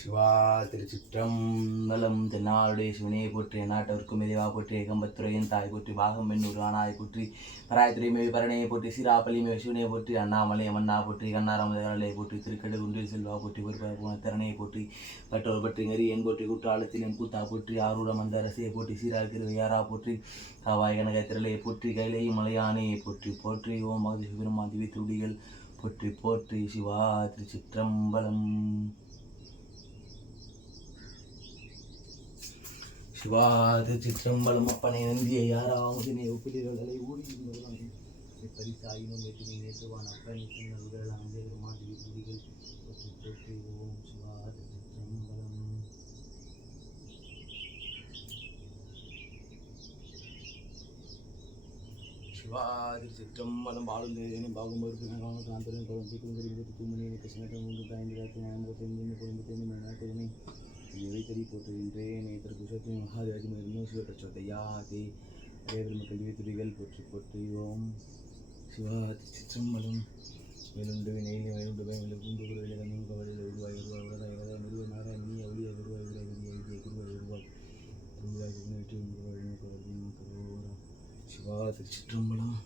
சிவா திருச்சிற்றம்பலம். தென்னாளுடைய சிவனையை போற்றி, எந்நாட்டவர்க்கும் மெலிவா போற்றி, ஏகம்பத்துரையன் தாய் போற்றி, பாகம் பெண் உருவானாய் போற்றி, பராயத்துறை மேவி பரணையை போற்றி, சீராப்பள்ளி மேவி சிவனையை போற்றி, அண்ணாமலை அம்மன்னா போற்றி, கண்ணாராமலை போற்றி, திருக்கடு குன்றில் செல்வா போற்றி, பொறுப்பான திறனையை போற்றி, கற்றோர் பற்றி நெறி என் போற்றி, குற்றாலத்தில் என் கூத்தா போற்றி, ஆரூரம் அந்த அரசியை போற்றி, சீரார் திருவையாரா போற்றி, காவாய் கனக திரளையை போற்றி, கைலை மலையானையை போற்றி போற்றி, ஓம் மகதி சிவருமா திவி துடிகள் போற்றி போற்றி. சிவா திருச்சிற்றம்பலம். சிவா திருச்சிற்றம்பலம். அப்பனை நந்தியை யாராமுதினை ஒப்பிலிரலை ஊடியிருந்தவர்கள் பரிசாயினும் வெற்றினை நேற்றுவான் அப்பனை சின்னவர்களாம் மாதிரி துடிகள் போற்றி போற்றி. ஓம் சிவா திருச்சிற்றம்பலம். சிவா திருச்சிற்றம்பலம். பாலும் பாகும் காந்தரன் குழந்தை குழந்தை தூமணி கிருஷ்ணன் மூன்று தாய்ந்து குடும்பத்தை இறை போற்றுகின்றேன். குஷத்தின் மகாதேவ சிவபிரச்சோதையாதே அதேபெரும கல்வி துடிகள் போற்றி போற்றி. ஓம் சிவா திருச்சிற்றம்பலம். மேலுண்டு வினையிலே மேலுண்டு பயமில்லை விலகணும் கவலையில் உருவாய் உருவாய் உலகாய் உலகாய் நிறுவ நாராய் நீ ஒளிய உருவாய் உருவாய் எழுதிய குருவாய் உருவாய் உருவாய் கரோரா. சிவா திருச்சிற்றம்பலம்.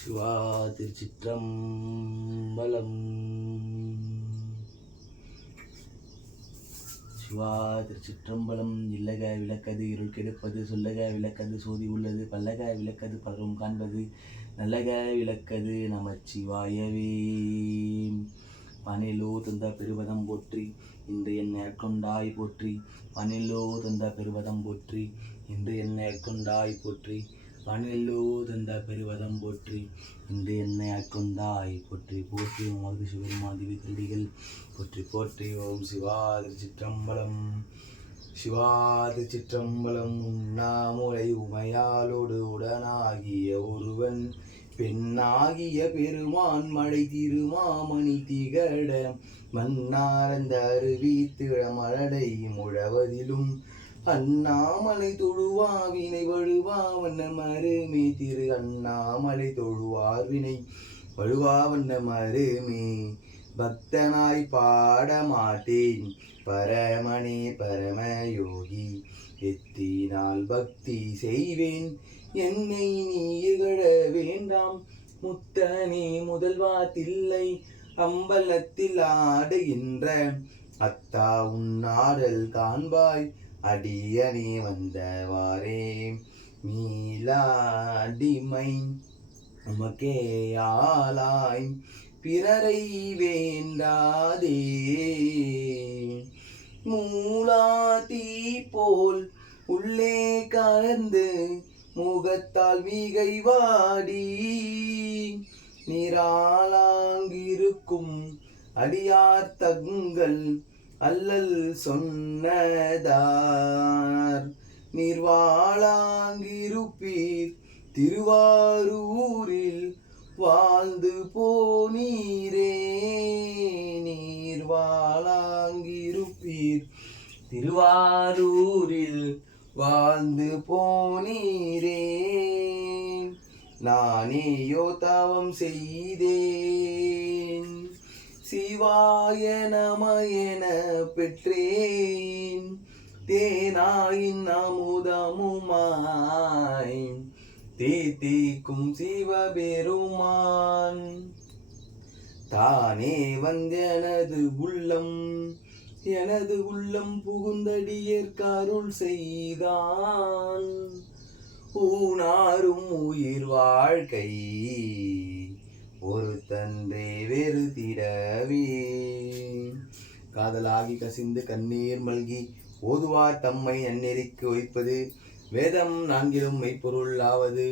சிவா திருச்சிற்றம்பலம். சிவா திருச்சிற்றம்பலம். இல்லக விளக்கது இருள் கெடுப்பது, சொல்லக விளக்கது சோதி உள்ளது, பல்லக விளக்கது பலரும் காண்பது, நல்லக விளக்கது நமச்சிவாயவே. பனிலோ தந்த பெருவதம் போற்றி, இன்று என்னை கொண்டாய் போற்றி, பனிலோ தந்த பெருவதம் போற்றி, இன்று என்னை கொண்டாய் போற்றி, பனிலோ தந்த பெருவதம் போற்றி, இன்று என்னை கொண்டாய் போற்றி போற்றி. ஓம் சிவருமாதிவி திருடிகள் போற்றி போற்றி. ஓம் சிவா திருச்சிற்றம்பலம். சிவா திருச்சிற்றம்பலம். உண்ணாமுலை உமையாலோடு உடனாகிய ஒருவன் பெண்ணாகிய பெருமான் மழை திருமாமணி திகழ மன்னாரந்த அருவி திழமழலை முழவதிலும் அண்ணாமலை தொழுவாவினை வழுவாவண்ண மருமே திரு அண்ணாமலை தொழுவார்வினை வழுவாவண்ண மருமே. பக்தனாய் பாட மாட்டேன் பரமனே பரமயோகி, எத்தினால் பக்தி செய்வேன் என்னை நீ இகழ வேண்டாம். முத்தனே முதல்வா தில்லை அம்பலத்தில் ஆடுகின்ற அத்தா உன்னாடல் காண்பாய் அடியனே வந்தவாறே. மீளாடிமை உமக்கே ஆளாய் பிறரை வேண்டாதே, மூலாதி போல் உள்ளே கலந்து முகத்தால் மிகை வாடி நிராளாங்கிருக்கும் அடியார் தங்கள் அல்லல் சொன்னதார். நீர்வாளாங்கிருப்பீர் திருவாரூரில் வாழ்ந்து போனீரே, நீர்வாளாங்கிருப்பீர் திருவாரூரில் வாழ்ந்து போனீரே. நானேயோ தவம் செய்தேன் சிவாய நமயன பெற்றேன், தேனாயின் அமுதமுமாய் தேத்திக்கும் சிவபெருமான். தானே வந்தெனது உள்ளம் புகுந்தடியேற்கருள் செய்தான். ஊனாரும் உயிர் வாழ்க்கை ஒரு தந்தை வெறுதிடவே, காதலாகி கசிந்து கண்ணீர் மல்கி ஓதுவார் தம்மை நன்னெறிக்கு வைப்பது, வேதம் நான்கிலும் மெய்ப்பொருள் ஆவது,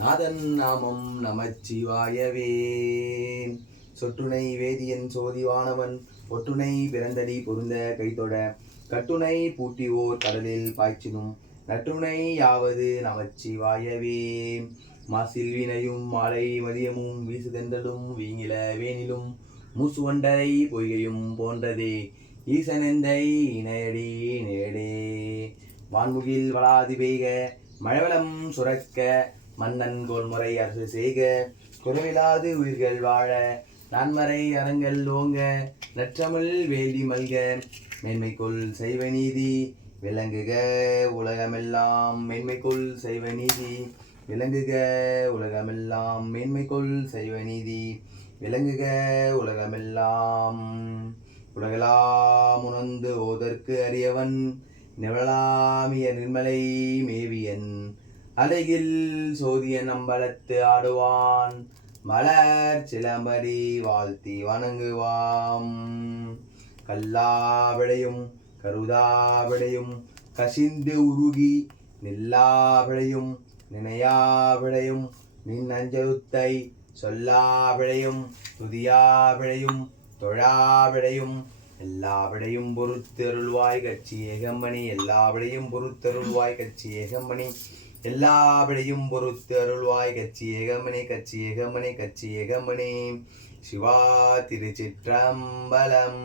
நாதன் நாமம் நமச்சிவாயவே. சொற்றுணை வேதியன் சோதிவானவன் பொற்றுணை பிறந்தடி பொருந்த கைத்தொட, கட்டுணை பூட்டிவோர் கடலில் பாய்ச்சினும் நற்றுணை யாவது நமச்சிவாயவே. மாசில் வினையும் மாலை மதியமும் வீசுதென்றலும் வீங்கில வேனிலும் மூசு ஒண்டரை பொய்கையும் போன்றதே ஈசனெந்தை இணையடி நேடே. வான்முகில் வளாதி பெய்க மழவளம் சுரக்க மன்னன் கோல்முறை அரசு செய்க குறைவிலாது உயிர்கள் வாழ நான்மறை அறங்கள் ஓங்க நற்றமிழ் வேலி மல்க மேன்மைக்குள் செய்வ நீதி விளங்குக உலகமெல்லாம் மேன்மைக்குள் செய்வ நீதி விளங்குக உலகமெல்லாம் மேன்மைக்குள் செய்வ நீதி விளங்குக உலகமெல்லாம். உலகெல்லாம் உணர்ந்து ஓதற்கு அறியவன் நிவளாமிய நிர்மலை மேவியன் அலைகில் சோதியன் அம்பலத்து ஆடுவான் மலர் சிலம்படி வாழ்த்தி வணங்குவாம். கல்லாவிடையும் கருதாவிடையும் கசிந்து உருகி நில்லாவிடையும் நினையாவிடையும் நின் அஞ்சலுத்தை சொல்லாவிடையும் துதியாவிடையும் தொழாவிடையும் எல்லாவிடையும் பொறுத்தருள்வாய் கட்சி ஏகம்பணி எல்லாவிடையும் பொறுத்தருள்வாய் கட்சி ஏகம்பணி எல்லாவிடையும் பொறுத்து அருள்வாய் கட்சி ஏகம்பணி கட்சி ஏகம்பணி கட்சி ஏகம்பணி. சிவா திருச்சிற்றம்பலம்.